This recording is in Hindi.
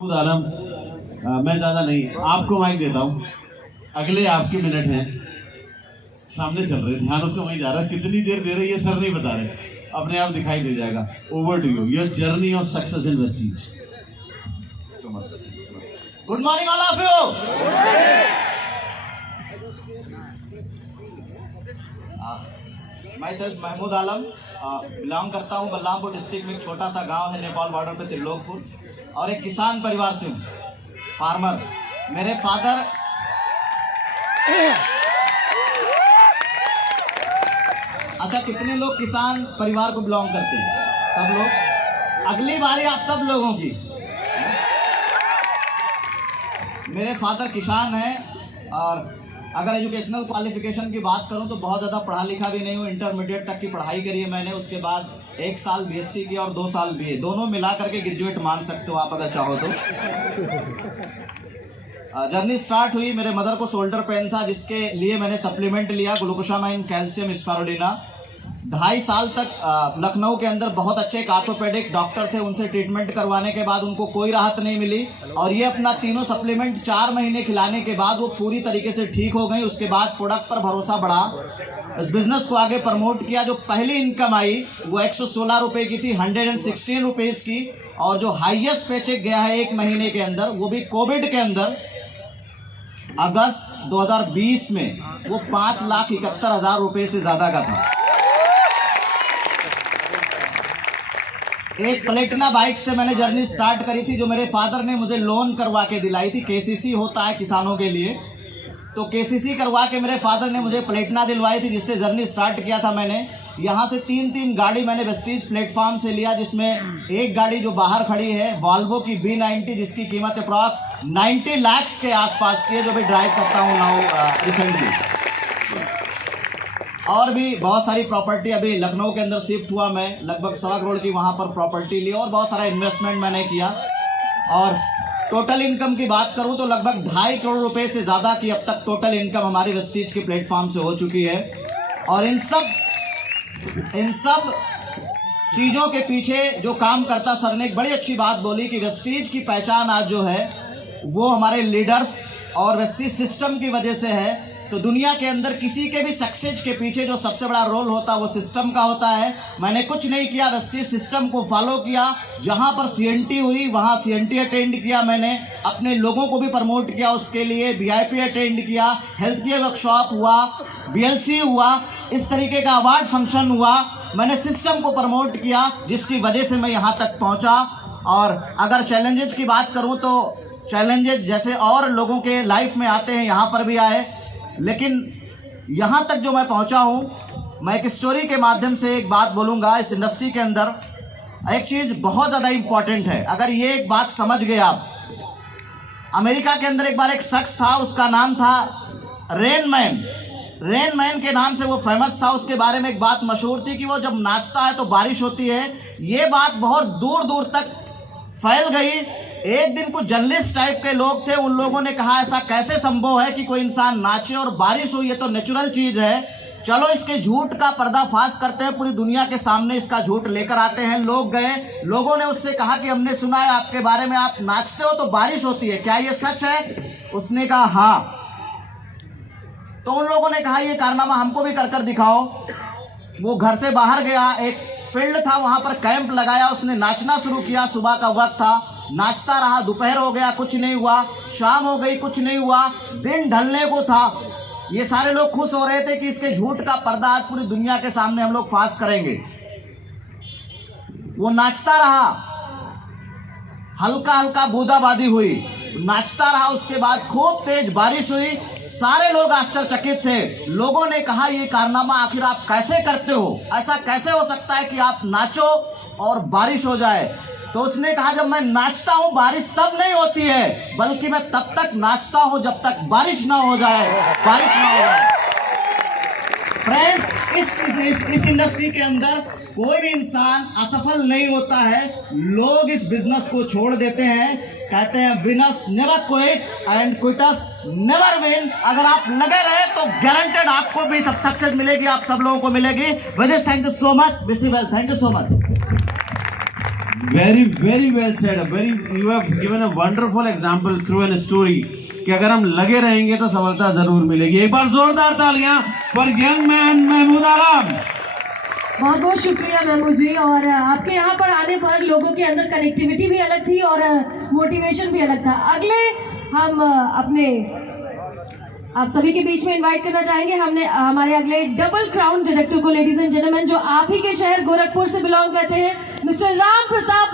खुद आलम मैं ज़्यादा नहीं आपको माइक देता हूँ। अगले आपके मिनट हैं, सामने चल रहे, ध्यान उसका वहीं जा रहा है। कितनी देर दे रहे ये सर नहीं बता रहे, अपने आप दिखाई दे जाएगा। Over to you, your journey of success in Vestige. Good morning all of you. Myself Mahmood Alam, belong करता हूँ बलरामपुर डिस्ट्रिक्ट में एक छोटा सा गांव है नेपाल बॉर्डर पे त्रिलोकपुर, और एक किसान परिवार से हूँ, फार्मर। मेरे फादर अच्छा, कितने लोग किसान परिवार को बिलोंग करते हैं? सब लोग। अगली बारी आप सब लोगों की। मेरे फादर किसान हैं, और अगर एजुकेशनल क्वालिफिकेशन की बात करूं तो बहुत ज़्यादा पढ़ा लिखा भी नहीं हूं। इंटरमीडिएट तक की पढ़ाई करी है मैंने, उसके बाद 1 साल बीएससी की और 2 साल बीए, दोनों मिला करके ग्रेजुएट मान सकते हो आप अगर चाहो तो। जर्नी स्टार्ट हुई, मेरे मदर को शोल्डर पेन था, जिसके लिए मैंने सप्लीमेंट लिया ग्लूकोसामाइन कैल्शियम स्पारुलिना। 2.5 साल तक लखनऊ के अंदर बहुत अच्छे एक ऑर्थोपेडिक डॉक्टर थे, उनसे ट्रीटमेंट करवाने के बाद उनको कोई राहत नहीं मिली, और ये अपना तीनों सप्लीमेंट 4 महीने खिलाने के बाद वो पूरी तरीके से ठीक हो गई। उसके बाद प्रोडक्ट पर भरोसा बढ़ा, इस बिजनेस को आगे प्रमोट किया। जो पहली इनकम आई वो 116 रुपये की थी, 116 रुपीज़ की, और जो हाईएस्ट पेचेक गया है 1 महीने के अंदर, वो भी कोविड के अंदर अगस्त 2020 में, वो 5,71,000 रुपये से ज़्यादा का था। एक प्लेटिना बाइक से मैंने जर्नी स्टार्ट करी थी, जो मेरे फादर ने मुझे लोन करवा के दिलाई थी। केसीसी होता है किसानों के लिए, तो केसीसी करवा के मेरे फादर ने मुझे प्लेटिना दिलवाई थी, जिससे जर्नी स्टार्ट किया था मैंने। यहाँ से 3 गाड़ी मैंने वेस्टीज प्लेटफॉर्म से लिया, जिसमें एक गाड़ी जो बाहर खड़ी है वॉल्वो की B90, जिसकी कीमत अप्रॉक्स 90 लाख के आसपास की है, जो भी ड्राइव करता हूँ नाउ रिसेंटली। और भी बहुत सारी प्रॉपर्टी, अभी लखनऊ के अंदर शिफ्ट हुआ मैं, लगभग 1.25 करोड़ की वहाँ पर प्रॉपर्टी ली, और बहुत सारा इन्वेस्टमेंट मैंने किया। और टोटल इनकम की बात करूँ तो लगभग 2.5 करोड़ रुपए से ज़्यादा की अब तक टोटल इनकम हमारी वेस्टीज के प्लेटफॉर्म से हो चुकी है। और इन सब चीज़ों के पीछे जो काम करता, सर ने एक बड़ी अच्छी बात बोली कि वेस्टीज की पहचान आज जो है वो हमारे लीडर्स और वेस्टीज सिस्टम की वजह से है। तो दुनिया के अंदर किसी के भी सक्सेस के पीछे जो सबसे बड़ा रोल होता है वो सिस्टम का होता है। मैंने कुछ नहीं किया, वेस्टीज सिस्टम को फॉलो किया। जहां पर CNT हुई वहां CNT अटेंड किया मैंने, अपने लोगों को भी प्रमोट किया, उसके लिए VIP अटेंड किया, हेल्थ केयर वर्कशॉप हुआ, BLC हुआ, इस तरीके का अवार्ड फंक्शन हुआ। मैंने सिस्टम को प्रमोट किया, जिसकी वजह से मैं यहाँ तक पहुँचा। और अगर चैलेंजेस की बात करूँ तो चैलेंजेस जैसे और लोगों के लाइफ में आते हैं, यहाँ पर भी आए, लेकिन यहाँ तक जो मैं पहुँचा हूँ, मैं एक स्टोरी के माध्यम से एक बात बोलूँगा। इस इंडस्ट्री के अंदर एक चीज़ बहुत ज़्यादा इम्पॉर्टेंट है, अगर ये एक बात समझ गए आप। अमेरिका के अंदर एक बार एक शख्स था, उसका नाम था रेन मैन। रेन मैन के नाम से वो फेमस था। उसके बारे में एक बात मशहूर थी कि वो जब नाचता है तो बारिश होती है। ये बात बहुत दूर दूर तक फैल गई। एक दिन कुछ जर्नलिस्ट टाइप के लोग थे, उन लोगों ने कहा ऐसा कैसे संभव है कि कोई इंसान नाचे और बारिश हो, ये तो नेचुरल चीज़ है, चलो इसके झूठ का पर्दाफाश करते हैं, पूरी दुनिया के सामने इसका झूठ लेकर आते हैं। लोग गए, लोगों ने उससे कहा कि हमने सुना है आपके बारे में, आप नाचते हो तो बारिश होती है, क्या ये सच है? उसने कहा हाँ। तो उन लोगों ने कहा ये कारनामा हमको भी कर दिखाओ। वो घर से बाहर गया, एक फील्ड था वहाँ पर कैंप लगाया, उसने नाचना शुरू किया। सुबह का वक्त था, नाचता रहा, दोपहर हो गया कुछ नहीं हुआ, शाम हो गई कुछ नहीं हुआ, दिन ढलने को था। ये सारे लोग खुश हो रहे थे कि इसके झूठ का पर्दा आज पूरी दुनिया के सामने हम लोग फाश करेंगे। वो नाचता रहा, हल्का हल्का बूंदाबांदी हुई, नाचता रहा। उसके बाद खूब तेज बारिश हुई। सारे लोग आश्चर्यचकित थे। लोगों ने कहा ये कारनामा आखिर आप कैसे करते हो? ऐसा कैसे हो सकता है कि आप नाचो और बारिश हो जाए? तो उसने कहा जब मैं नाचता हूं बारिश तब नहीं होती है, बल्कि मैं तब तक नाचता हूं जब तक बारिश ना हो जाए, बारिश ना हो जाए। फ्रेंड्स, इस इंडस्ट्री के अंदर कोई भी इंसान असफल नहीं होता है। लोग इस बिजनेस को छोड़ देते हैं, कहते हैं winners never quit and quitters never win. अगर आप लगे रहे तो गारंटेड आपको भी सब सक्सेस मिलेगी, आप सब लोगों को मिलेगी। With this thank you so much, wish you well, thank you so much. very well said. You have given a wonderful example through an story कि अगर हम लगे रहेंगे तो सफलता जरूर मिलेगी. एक बार जोरदार तालियां for young man Mahmood Alam. बहुत बहुत शुक्रिया महमूद जी. और आपके यहाँ पर आने पर लोगों के अंदर कनेक्टिविटी भी अलग थी और मोटिवेशन भी अलग था. अगले हम अपने आप सभी के बीच में इनवाइट करना चाहेंगे हमारे अगले डबल क्राउन डायरेक्टर को, लेडीज एंड जेंटलमैन, जो आप ही के शहर गोरखपुर से बिलोंग करते हैं, मिस्टर राम प्रताप